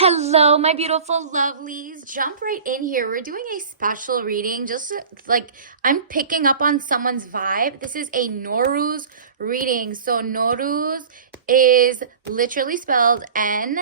Hello, my beautiful lovelies. Jump right in here. We're doing a special reading. Like I'm picking up on someone's vibe. This is a NOROOZ reading. So NOROOZ is literally spelled NOROOZ,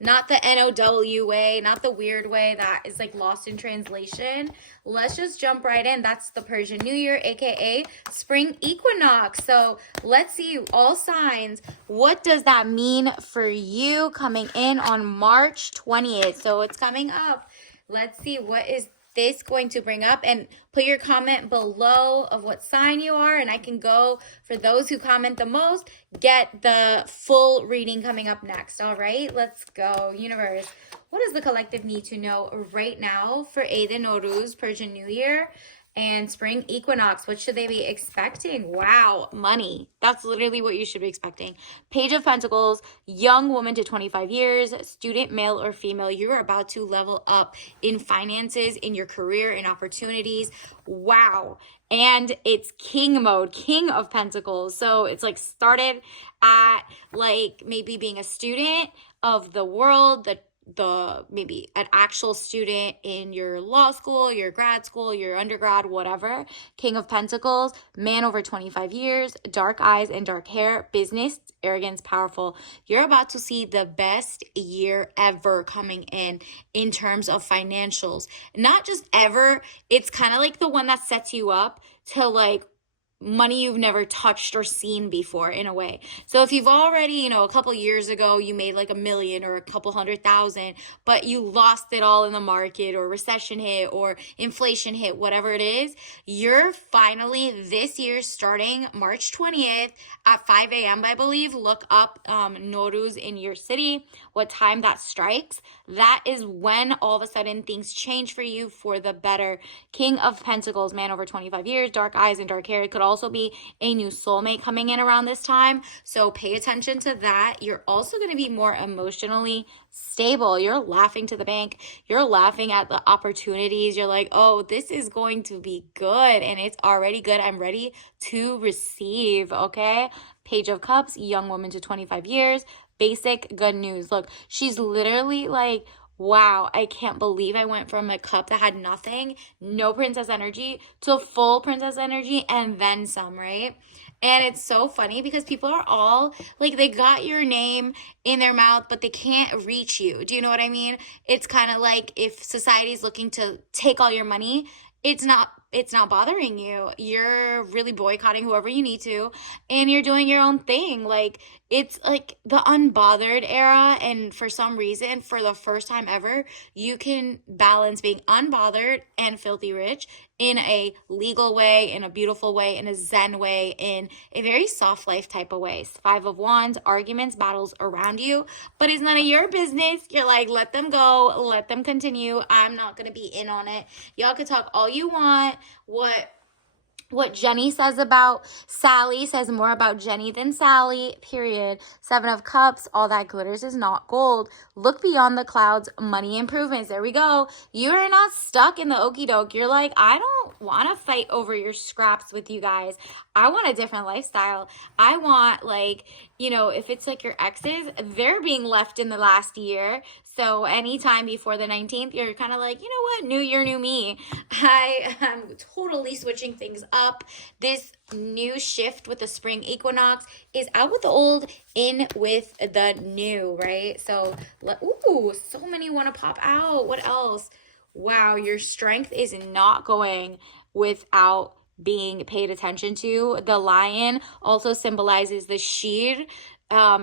not the NOW way, not the weird way that is like lost in translation. Let's just jump right in. That's the Persian New Year, aka spring equinox. So let's see all signs. What does that mean for you coming in on March 20th? So it's coming up. Let's see what is this going to bring up, and put your comment below of what sign you are, and I can go for those who comment the most, get the full reading coming up next. All right, let's go. Universe, what does the collective need to know right now for Eid al-Nowruz, Persian New Year, and spring equinox? What should they be expecting? Wow, money. That's literally what you should be expecting. Page of Pentacles, young woman to 25 years, student, male or female. You're about to level up in finances, in your career, in opportunities. Wow. And it's king mode, king of pentacles. So it's like started at like maybe being a student of the world, the maybe an actual student in your law school, your grad school, your undergrad, whatever. King of Pentacles, man over 25 years, dark eyes and dark hair, business, arrogance, powerful. You're about to see the best year ever coming in terms of financials. Not just ever, it's kind of like the one that sets you up to like money you've never touched or seen before in a way. So if you've already, a couple years ago, you made like 1,000,000 or a couple 100,000, but you lost it all in the market or recession hit or inflation hit, whatever it is, you're finally this year starting March 20th at 5 a.m. I believe. Look up NOROOZ in your city, what time that strikes. That is when all of a sudden things change for you for the better. King of Pentacles, man over 25 years, dark eyes and dark hair. It could also be a new soulmate coming in around this time. So pay attention to that. You're also going to be more emotionally stable. You're laughing to the bank. You're laughing at the opportunities. You're like, oh, this is going to be good. And it's already good. I'm ready to receive. Okay. Page of Cups, young woman to 25 years. Basic good news. Look, she's literally like, wow, I can't believe I went from a cup that had nothing, no princess energy, to full princess energy and then some, right? And it's so funny because people are all like, they got your name in their mouth, but they can't reach you. Do you know what I mean? It's kind of like if society's looking to take all your money, it's not bothering you. You're really boycotting whoever you need to, and you're doing your own thing. Like, it's like the unbothered era, and for some reason, for the first time ever, you can balance being unbothered and filthy rich in a legal way, in a beautiful way, in a zen way, in a very soft life type of way. 5 of Wands, arguments, battles around you, but it's none of your business. You're like, let them go, let them continue. I'm not going to be in on it. Y'all can talk all you want. What Jenny says about Sally says more about Jenny than Sally, period. 7 of Cups, all that glitters is not gold. Look beyond the clouds, money improvements. There we go. You're not stuck in the okie doke. You're like, I don't want to fight over your scraps with you guys. I want a different lifestyle. I want, like, if it's like your exes, they're being left in the last year. So anytime before the 19th, you're kind of like, you know what? New year, new me. I am totally switching things up. This new shift with the spring equinox is out with the old, in with the new, right? So, so many want to pop out. What else? Wow, your strength is not going without being paid attention to. The lion also symbolizes the shir.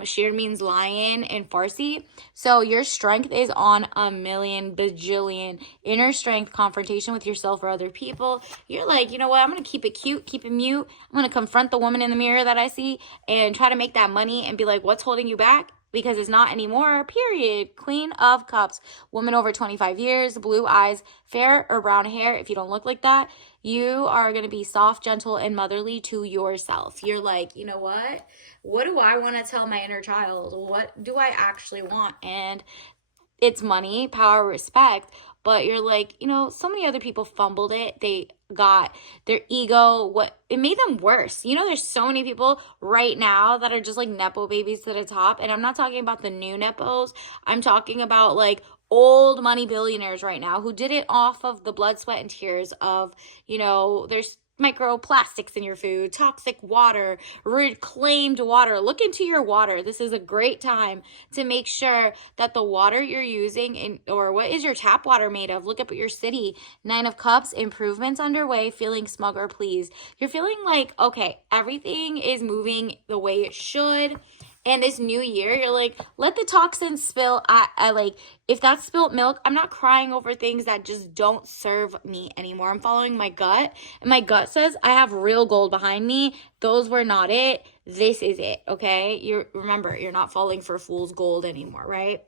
Shir means lion in Farsi. So your strength is on a million bajillion. Inner strength, confrontation with yourself or other people. You're like, you know what? I'm going to keep it cute, keep it mute. I'm going to confront the woman in the mirror that I see and try to make that money and be like, what's holding you back? Because it's not anymore, period. Queen of Cups, woman over 25 years, blue eyes, fair or brown hair. If you don't look like that, you are going to be soft, gentle, and motherly to yourself. You're like, you know what? What do I want to tell my inner child? What do I actually want? And it's money, power, respect, but you're like, so many other people fumbled it. They got their ego, it made them worse. There's so many people right now that are just like Nepo babies to the top. And I'm not talking about the new Nepos. I'm talking about like old money billionaires right now who did it off of the blood, sweat, and tears of, there's microplastics in your food, toxic water, reclaimed water. Look into your water. This is a great time to make sure that the water you're using or what is your tap water made of? Look up at your city. 9 of Cups, improvements underway, feeling smug or pleased. You're feeling like, okay, everything is moving the way it should. And this new year, you're like, let the toxins spill. I like, if that's spilt milk, I'm not crying over things that just don't serve me anymore. I'm following my gut. And my gut says I have real gold behind me. Those were not it. This is it, okay? Remember, you're not falling for fool's gold anymore, right?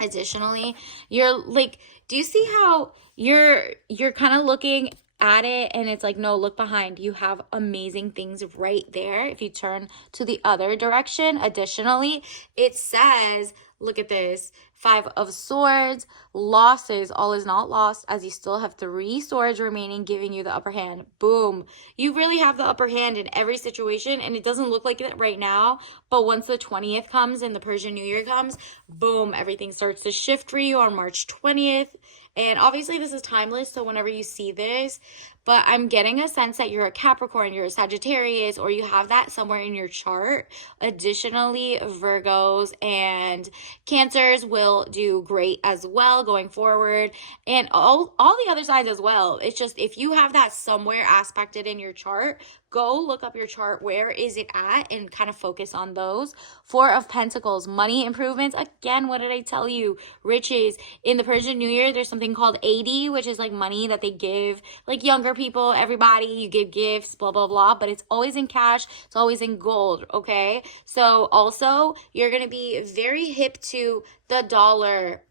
Additionally, you're like, do you see how you're kind of looking at it and it's like, no, look behind. You have amazing things right there. If you turn to the other direction, additionally, it says, look at this, 5 of Swords, losses, all is not lost as you still have 3 swords remaining, giving you the upper hand. Boom. You really have the upper hand in every situation, and it doesn't look like it right now, but once the 20th comes and the Persian New Year comes, boom, everything starts to shift for you on March 20th. And obviously this is timeless, so whenever you see this, but I'm getting a sense that you're a Capricorn, you're a Sagittarius, or you have that somewhere in your chart. Additionally, Virgos and Cancers will do great as well going forward, and all the other sides as well. It's just, if you have that somewhere aspected in your chart, go look up your chart. Where is it at? And kind of focus on those. 4 of Pentacles, money improvements. Again, what did I tell you? Riches. In the Persian New Year, there's something called 80, which is like money that they give like younger people, everybody. You give gifts, blah, blah, blah. But it's always in cash. It's always in gold, okay? So also, you're going to be very hip to the dollar.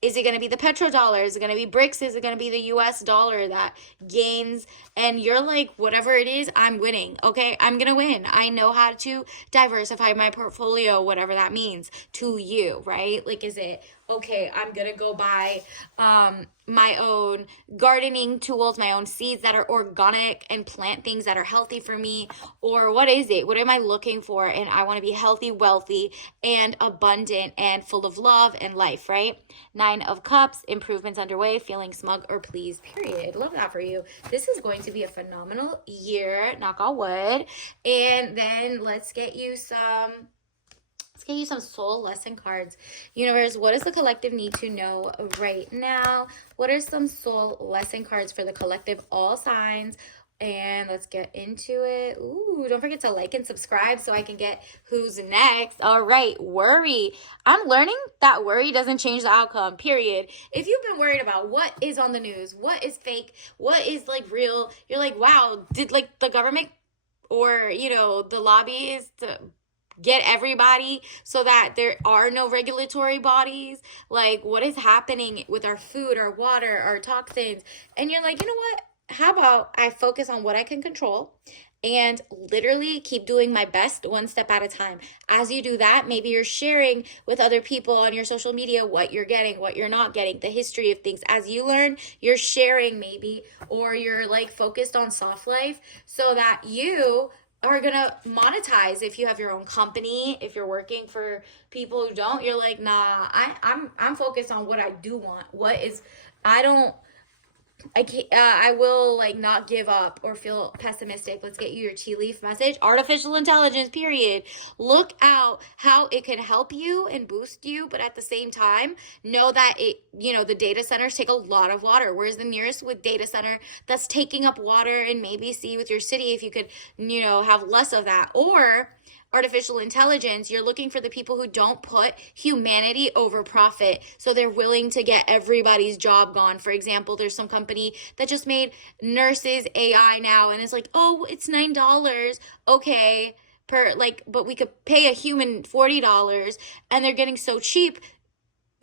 Is it going to be the petrodollar? Is it going to be BRICS? Is it going to be the US dollar that gains? And you're like, whatever it is, I'm winning. Okay, I'm going to win. I know how to diversify my portfolio, whatever that means to you, right? Like, is it, okay, I'm going to go buy my own gardening tools, my own seeds that are organic, and plant things that are healthy for me? Or what is it? What am I looking for? And I want to be healthy, wealthy, and abundant, and full of love and life, right? 9 of Cups, improvements underway, feeling smug or pleased, period. Love that for you. This is going to be a phenomenal year, knock on wood. And then let's get you some soul lesson cards. Universe, what does the collective need to know right now? What are some soul lesson cards for the collective, all signs? And let's get into it. Ooh, don't forget to like and subscribe so I can get who's next. All right, worry. I'm learning that worry doesn't change the outcome, period. If you've been worried about what is on the news, what is fake, what is like real, you're like, wow, did like the government or, the lobbyists get everybody so that there are no regulatory bodies? Like, what is happening with our food, our water, our toxins? And you're like, you know what? How about I focus on what I can control and literally keep doing my best one step at a time. As you do that, maybe you're sharing with other people on your social media what you're getting, what you're not getting, the history of things. As you learn, you're sharing maybe, or you're like focused on soft life so that you are gonna monetize. If you have your own company, if you're working for people who don't, you're like, nah, I'm focused on what I do want. I will like not give up or feel pessimistic. Let's get you your tea leaf message. Artificial intelligence, period. Look out how it can help you and boost you, but at the same time, know that the data centers take a lot of water. Where's the nearest with data center that's taking up water? And maybe see with your city if you could, have less of that. Or artificial intelligence, you're looking for the people who don't put humanity over profit. So they're willing to get everybody's job gone. For example, there's some company that just made nurses AI now, and it's like, oh, it's $9. Okay, but we could pay a human $40, and they're getting so cheap.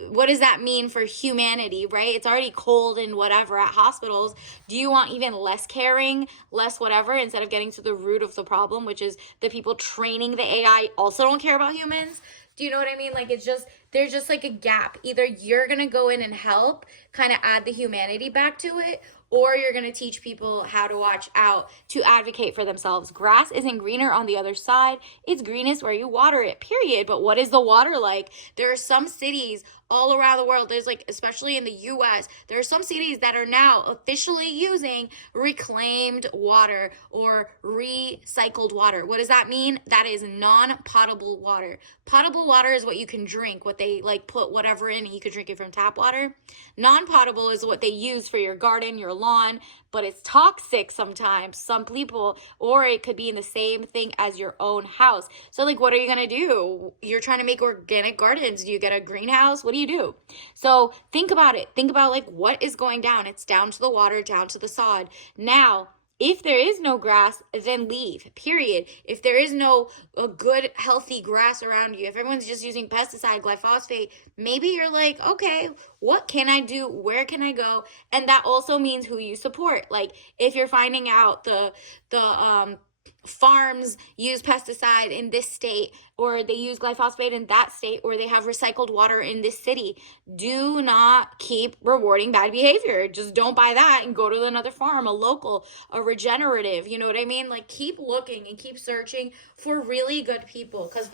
what does that mean for humanity, right? It's already cold and whatever at hospitals. Do you want even less caring, less whatever, instead of getting to the root of the problem, which is the people training the AI also don't care about humans? Do you know what I mean? Like, it's just, there's just like a gap. Either you're going to go in and help kind of add the humanity back to it, or you're going to teach people how to watch out to advocate for themselves. Grass isn't greener on the other side. It's greenest where you water it, period. But what is the water like? There are some cities all around the world. There's like, especially in the US, there are some cities that are now officially using reclaimed water or recycled water. What does that mean? That is non-potable water. Potable water is what you can drink, what they like put whatever in and you can drink it from tap water. Non-potable is what they use for your garden, your lawn, but it's toxic sometimes, some people, or it could be in the same thing as your own house. So like, what are you going to do? You're trying to make organic gardens. Do you get a greenhouse? What do you do? So think about it. Think about like what is going down. It's down to the water, down to the sod. Now, if there is no grass, then leave, period. If there is no a good, healthy grass around you, if everyone's just using pesticide, glyphosate, maybe you're like, okay, what can I do? Where can I go? And that also means who you support. Like, if you're finding out the farms use pesticide in this state, or they use glyphosate in that state, or they have recycled water in this city, do not keep rewarding bad behavior. Just don't buy that and go to another farm, a local, a regenerative, you know what I mean? Like, keep looking and keep searching for really good people, because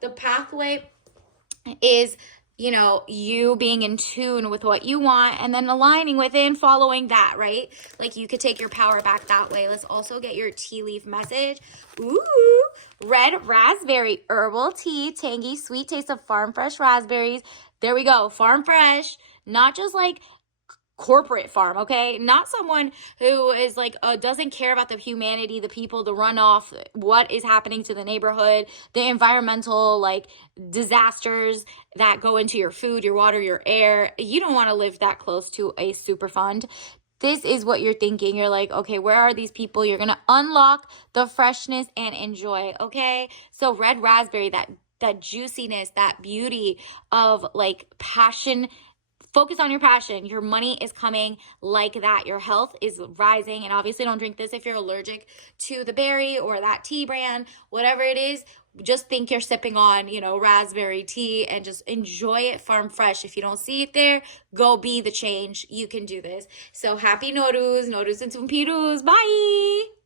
the pathway is, you know, you being in tune with what you want and then aligning with it and following that, right? Like, you could take your power back that way. Let's also get your tea leaf message. Ooh, red raspberry herbal tea, tangy, sweet taste of farm fresh raspberries. There we go. Farm fresh, not just like corporate farm, okay? Not someone who is like doesn't care about the humanity, the people, the runoff, what is happening to the neighborhood, the environmental like disasters that go into your food, your water, your air. You don't want to live that close to a super fund. This is what you're thinking. You're like, okay, where are these people? You're going to unlock the freshness and enjoy, okay? So red raspberry, that juiciness, that beauty of like passion. Focus on your passion. Your money is coming like that. Your health is rising. And obviously don't drink this if you're allergic to the berry or that tea brand, whatever it is. Just think you're sipping on, you know, raspberry tea and just enjoy it farm fresh. If you don't see it there, go be the change. You can do this. So happy NOROOZ and Tumpiroos. Bye.